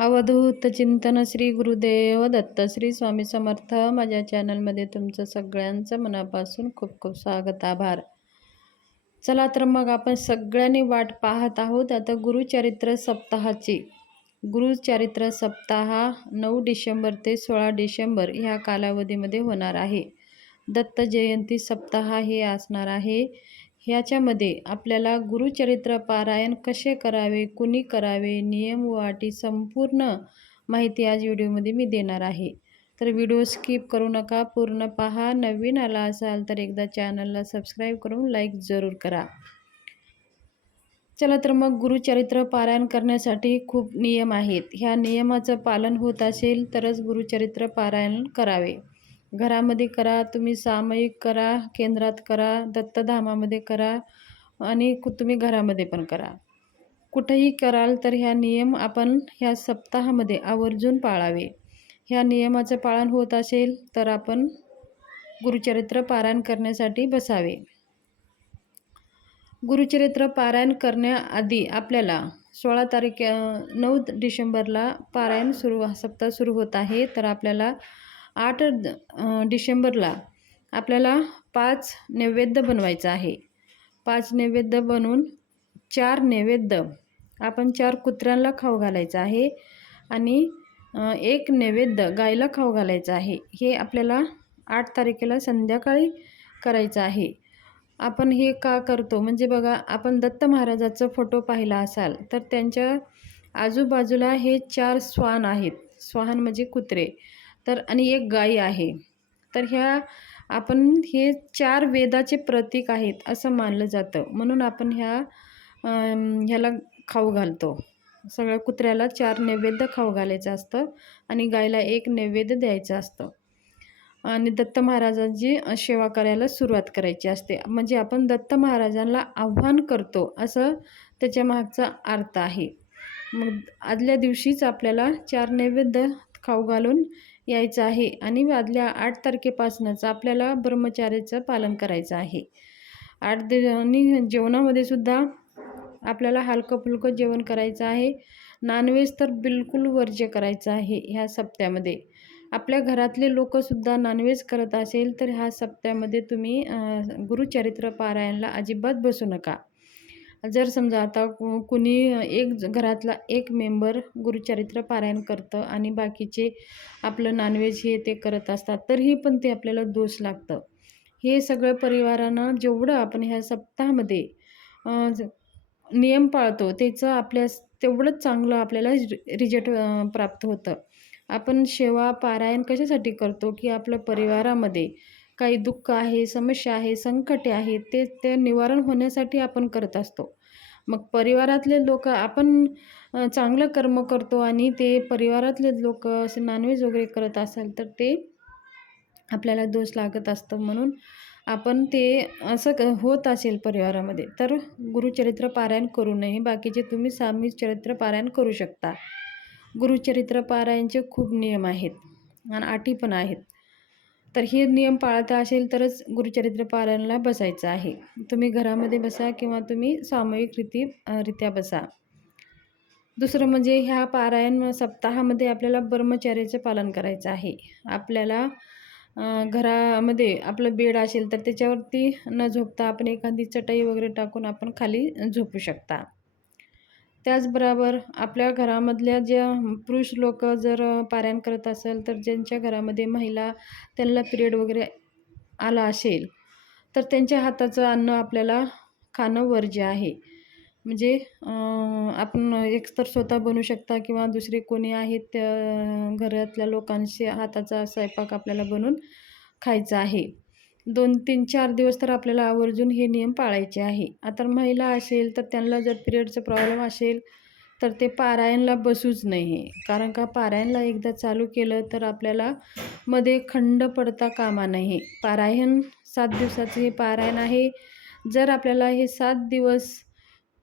अवधूत चिंतन श्री गुरुदेव दत्त श्री स्वामी समर्थ. माझ्या चॅनलमध्ये तुमचं सगळ्यांचं मनापासून खूप खूप स्वागत आभार. चला तर मग आपण सगळ्यांनी वाट पाहत आहोत आता गुरुचरित्र सप्ताहाची. गुरुचरित्र सप्ताह नऊ डिसेंबर ते सोळा डिसेंबर ह्या कालावधीमध्ये होणार आहे. दत्त जयंती सप्ताह हे असणार आहे. ह्याच्यामध्ये आपल्याला गुरुचरित्र पारायण कसे करावे कुणी करावे नियम व अटी संपूर्ण माहिती आज व्हिडिओमध्ये मी देणार आहे. तर व्हिडिओ स्किप करू नका पूर्ण पहा. नवीन आला असाल तर एकदा चॅनलला सबस्क्राईब करून लाईक जरूर करा. चला तर मग गुरुचरित्र पारायण करण्यासाठी खूप नियम आहेत. ह्या नियमाचं पालन होत असेल तरच गुरुचरित्र पारायण करावे. घरामध्ये करा तुम्ही सामायिक करा केंद्रात करा दत्तधामामध्ये करा आणि कु तुम्ही घरामध्ये पण करा. कुठेही कराल तर ह्या नियम आपण ह्या सप्ताहामध्ये आवर्जून पाळावे. ह्या नियमाचं पालन होत असेल तर आपण गुरुचरित्र पारायण करण्यासाठी बसावे. गुरुचरित्र पारायण करण्याआधी आपल्याला सोळा तारीख नऊ डिसेंबरला पारायण सुरू सप्ताह सुरू होत आहे. तर आपल्याला आठ डिसेंबरला आपल्याला पाच नैवेद्य बनवायचं आहे. पाच नैवेद्य बनवून चार नैवेद्य आपण चार कुत्र्यांना खाऊ घालायचं आहे आणि एक नैवेद्य गायला खाऊ घालायचं आहे. हे आपल्याला आठ तारखेला संध्याकाळी करायचं आहे. आपण हे का करतो? म्हणजे बघा आपण दत्त महाराजाचं फोटो पाहिला असाल तर त्यांच्या आजूबाजूला हे चार स्वान आहेत. स्वान म्हणजे कुत्रे. तर आणि एक गाई आहे. तर ह्या आपण हे चार वेदाचे प्रतीक आहेत असं मानलं जातं. म्हणून आपण ह्या ह्याला खाऊ घालतो. सगळ्या कुत्र्याला चार नैवेद्य खाऊ घालायचं असतं आणि गायला एक नैवेद्य द्यायचं असतं. आणि दत्त महाराजांची सेवा करायला सुरुवात करायची असते. म्हणजे आपण दत्त महाराजांना आव्हान करतो असं त्याच्या मागचा अर्थ आहे. मग आदल्या दिवशीच आपल्याला चार नैवेद्य खाऊ घालून यायचं आहे आणि आदल्या आठ तारखेपासूनच आपल्याला ब्रह्मचार्याचं पालन करायचं आहे. आठ दि आणि जेवणामध्ये सुद्धा आपल्याला हलकं फुलकं जेवण करायचं आहे. नॉनव्हेज तर बिलकुल वर्ज्य करायचं आहे ह्या सप्त्यामध्ये. आपल्या घरातले लोकसुद्धा नॉनव्हेज करत असेल तर ह्या सप्त्यामध्ये तुम्ही गुरुचरित्र पारायणला अजिबात बसू नका. जर समजा आता कुणी एक घरातला एक मेंबर गुरुचरित्र पारायण करतं आणि बाकीचे आपलं नॉनव्हेज हे ते करत असतात तरीही पण ते आपल्याला दोष लागतं. हे सगळं परिवारानं जेवढं आपण ह्या सप्ताहामध्ये नियम पाळतो त्याचं आपल्या तेवढंच चांगलं आपल्याला रिजल्ट प्राप्त होतं. आपण सेवा पारायण कशासाठी करतो की आपल्या परिवारामध्ये काही दुःख आहे समस्या आहे संकटे आहेत ते ते निवारण होण्यासाठी आपण करत असतो. मग परिवारातले लोक आपण चांगलं कर्म करतो आणि ते परिवारातले लोक असे नॉनव्हेज वगैरे करत असेल तर ते आपल्याला दोष लागत असतं. म्हणून आपण ते असं क होत असेल परिवारामध्ये तर गुरुचरित्र पारायण करू नये. बाकीचे तुम्ही सामी चरित्र पारायण करू शकता. गुरुचरित्र पारायणचे खूप नियम आहेत आणि अटी पण आहेत. तर हे नियम पाळता असेल तरच गुरुचरित्र पारायणाला बसायचं आहे. तुम्ही घरामध्ये बसा किंवा तुम्ही सामूहिक रीती रित्या बसा. दुसरं म्हणजे ह्या पारायण सप्ताहामध्ये आपल्याला ब्रह्मचर्याचं पालन करायचं आहे. आपल्याला घरामध्ये आपलं बेड असेल तर त्याच्यावरती न झोपता आपण एखादी चटई वगैरे टाकून आपण खाली झोपू शकता. त्याचबरोबर आपल्या घरामधल्या ज्या पुरुष लोक जर पारायण करत असेल तर ज्यांच्या घरामध्ये महिला त्यांना पिरियड वगैरे आला असेल तर त्यांच्या हाताचं अन्न आपल्याला खाणं वर्ज्य आहे. म्हणजे आपण एक तर स्वतः बनू शकता किंवा दुसरे कोणी आहेत त्या घरातल्या लोकांशी हाताचा स्वयंपाक आपल्याला बनवून खायचा आहे. दोन तीन चार दिवस तर आपल्याला आवर्जून हे नियम पाळायचे आहे. आता महिला असेल तर त्यांना जर पिरियडचा प्रॉब्लेम असेल तर ते पारायणला बसूच नाही कारण का पारायणला एकदा चालू केलं तर आपल्याला मध्ये खंड पडता कामा नाही पारायण सात दिवसाचं हे पारायण आहे. जर आपल्याला हे सात दिवस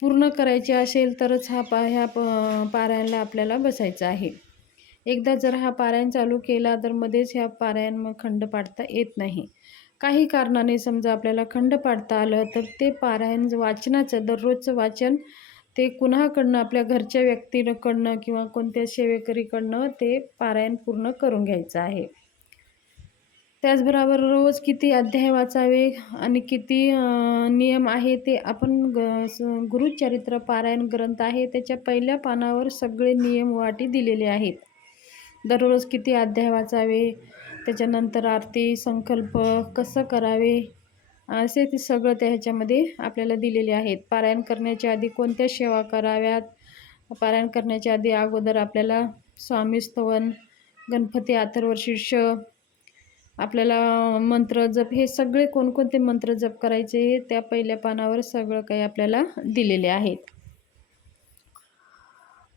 पूर्ण करायचे असेल तरच हा पा ह्या प पारायणला आपल्याला बसायचं आहे. एकदा जर हा पारायण चालू केला तर मध्येच ह्या पारायण मग खंड पाडता येत नाही. काही कारणाने समजा आपल्याला खंड पाडता आलं तर ते पारायण वाचनाचं दररोजचं वाचन ते कुणाकडनं आपल्या घरच्या व्यक्तीकडनं किंवा कोणत्या सेवेकरीकडनं ते पारायण पूर्ण करून घ्यायचं आहे. त्याचबरोबर रोज किती अध्याय वाचावे आणि किती नियम आहे ते आपण ग स गुरुचरित्र पारायण ग्रंथ आहे त्याच्या पहिल्या पानावर सगळे नियम वाटी दिलेले आहेत. दररोज किती अध्याय वाचावे त्याच्यानंतर आरती संकल्प कसं करावे असे ते सगळं त्या ह्याच्यामध्ये आपल्याला दिलेले आहेत. पारायण करण्याच्या आधी कोणत्या सेवा कराव्यात? पारायण करण्याच्या आधी अगोदर आपल्याला स्वामी स्तवन गणपती अथर्वशीर्ष आपल्याला मंत्र जप हे सगळे कोणकोणते मंत्र जप करायचे त्या पहिल्या पानावर सगळं काही आपल्याला दिलेले आहेत.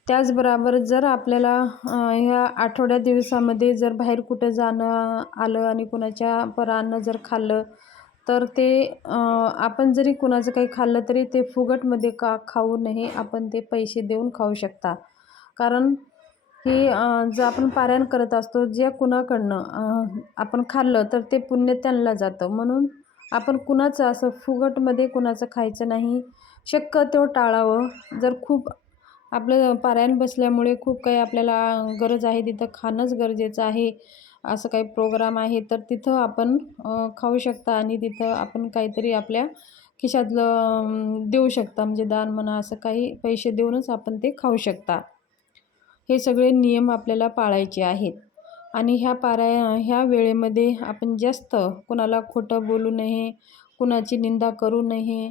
त्याचबरोबर जर आपल्याला ह्या आठवड्या दिवसामध्ये जर बाहेर कुठं जाणं आलं आणि कुणाच्या परानं जर खाल्लं तर ते आपण जरी कुणाचं काही खाल्लं तरी ते फुगटमध्ये का खाऊ नये आपण ते पैसे देऊन खाऊ शकता. कारण ही जर आपण पारायण करत असतो ज्या कुणाकडनं आपण खाल्लं तर ते पुण्य त्यांना जातं. म्हणून आपण कुणाचं असं फुगटमध्ये कुणाचं खायचं नाही शक्य तो टाळावं. जर खूप आपलं पारायण बसल्यामुळे खूप काही आपल्याला गरज आहे. तिथं खाणंच गरजेचं आहे. असं काही प्रोग्राम आहे तर तिथं आपण खाऊ शकता आणि तिथं आपण काहीतरी आपल्या खिशातलं देऊ शकता. म्हणजे दान म्हणा असं काही पैसे देऊनच आपण ते खाऊ शकता. हे सगळे नियम आपल्याला पाळायचे आहेत. आणि ह्या पाराय ह्या वेळेमध्ये आपण जास्त कुणाला खोटं बोलू नये कुणाची निंदा करू नये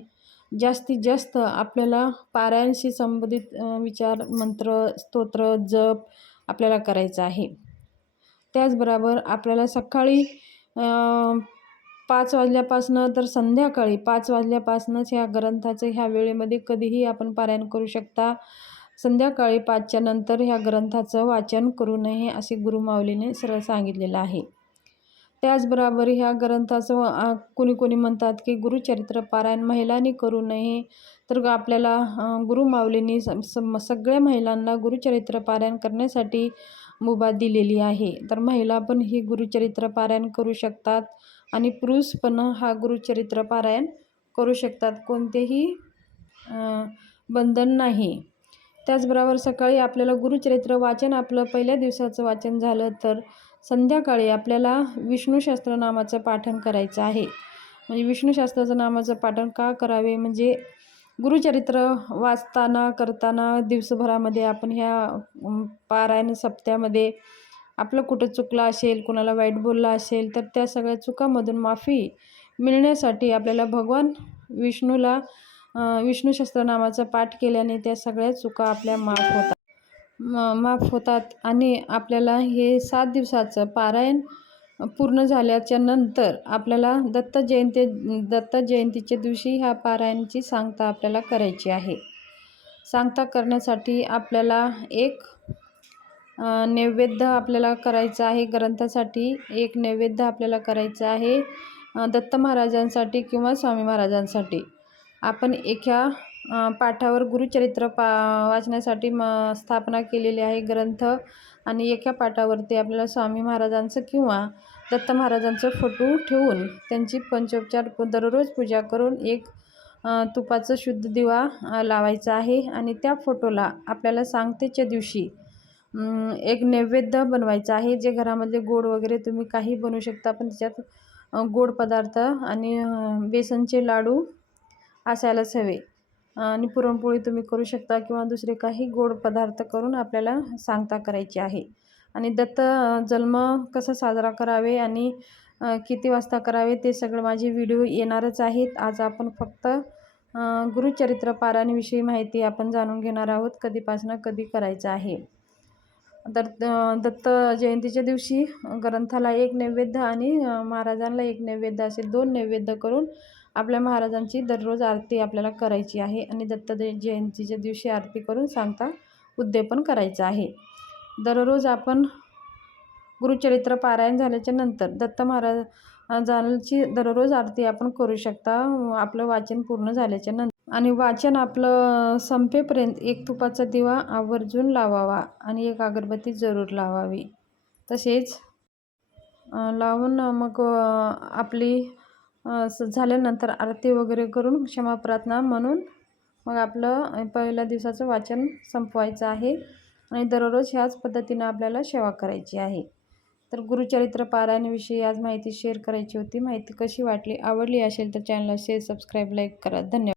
जास्तीत जास्त आपल्याला पारायणशी संबंधित विचार मंत्र स्तोत्र जप आपल्याला करायचं आहे. त्याचबरोबर आपल्याला सकाळी पाच वाजल्यापासनं तर संध्याकाळी पाच वाजल्यापासूनच ह्या ग्रंथाचं ह्या वेळेमध्ये कधीही आपण पारायण करू शकता. संध्याकाळी पाचच्या नंतर ह्या ग्रंथाचं वाचन करू नये असे गुरुमाऊलीने सरळ सांगितलेलं आहे. त्याचबरोबर ह्या ग्रंथाचं कोणी कोणी म्हणतात की गुरुचरित्र पारायण महिलांनी करू नये. तर आपल्याला गुरुमाऊलींनी सगळ्या महिलांना गुरुचरित्र पारायण करण्यासाठी मुभा दिलेली आहे. तर महिला पण ही गुरुचरित्र पारायण करू शकतात आणि पुरुष पण हा गुरुचरित्र पारायण करू शकतात. कोणतेही बंधन नाही. त्याचबरोबर सकाळी आपल्याला गुरुचरित्र वाचन आपलं पहिल्या दिवसाचं वाचन झालं तर संध्याकाळी आपल्याला विष्णूशास्त्र नामाचं पाठन करायचं आहे. म्हणजे विष्णूशास्त्राचं नामाचं पाठन का करावे? म्हणजे गुरुचरित्र वाचताना करताना दिवसभरामध्ये आपण ह्या पारायण सप्त्यामध्ये आपलं कुठं चुकलं असेल कुणाला वाईट बोललं असेल तर त्या सगळ्या चुकामधून माफी मिळण्यासाठी आपल्याला भगवान विष्णूला विष्णू नामाचा पाठ केल्याने त्या सगळ्या चुका आपल्या माफ होतात. म माफ होतात आणि आपल्याला हे सात दिवसाचं पारायण पूर्ण झाल्याच्यानंतर आपल्याला दत्त जयंती दत्त जयंतीच्या दिवशी ह्या पारायणाची सांगता आपल्याला करायची आहे. सांगता करण्यासाठी आपल्याला एक नैवेद्य आपल्याला करायचं आहे. ग्रंथासाठी एक नैवेद्य आपल्याला करायचं आहे दत्त महाराजांसाठी किंवा स्वामी महाराजांसाठी. आपण एका पाठावर गुरुचरित्र पा वाचण्यासाठी म स्थापना केलेली आहे ग्रंथ आणि एका पाठावरती आपल्याला स्वामी महाराजांचं किंवा दत्त महाराजांचं फोटो ठेवून त्यांची पंचोपचार दररोज पूजा करून एक तुपाचं शुद्ध दिवा लावायचा आहे आणि त्या फोटोला आपल्याला सांगतेच्या दिवशी एक नैवेद्य बनवायचं आहे जे घरामधले गोड वगैरे तुम्ही काही बनवू शकता पण त्याच्यात गोड पदार्थ आणि बेसनचे लाडू असायलाच हवे. आणि पुरणपोळी तुम्ही करू शकता किंवा दुसरे काही गोड पदार्थ करून आपल्याला सांगता करायची आहे. आणि दत्त जन्म कसा साजरा करावे आणि किती वाजता करावे ते सगळं माझे व्हिडिओ येणारच आहेत. आज आपण फक्त गुरुचरित्र पारायणविषयी माहिती आपण जाणून घेणार आहोत. कधीपासनं कधी करायचं आहे. तर दत्त जयंतीच्या दिवशी ग्रंथाला एक नैवेद्य आणि महाराजांना एक नैवेद्य असे दोन नैवेद्य करून आपल्या महाराजांची दररोज आरती आपल्याला करायची आहे आणि दत्त जयंतीच्या दिवशी आरती करून सांगता उद्यापन करायचं आहे. दररोज आपण गुरुचरित्र पारायण झाल्याच्यानंतर दत्त महाराजांची दररोज आरती आपण करू शकता. आपलं वाचन पूर्ण झाल्याच्यानंतर. आणि वाचन आपलं संपेपर्यंत एक तुपाचा दिवा आवर्जून लावावा आणि एक अगरबत्ती जरूर लावावी. तसेच लावून मग आपली झाल्यानंतर आरती वगैरे करून क्षमा प्रार्थना म्हणून मग आपलं पहिल्या दिवसाचं वाचन संपवायचं आहे. आणि दररोज ह्याच पद्धतीनं आपल्याला सेवा करायची आहे. तर गुरुचरित्र पारायणविषयी आज माहिती शेअर करायची होती. माहिती कशी वाटली आवडली असेल तर चॅनलला शेअर सबस्क्राईब लाईक करा. धन्यवाद.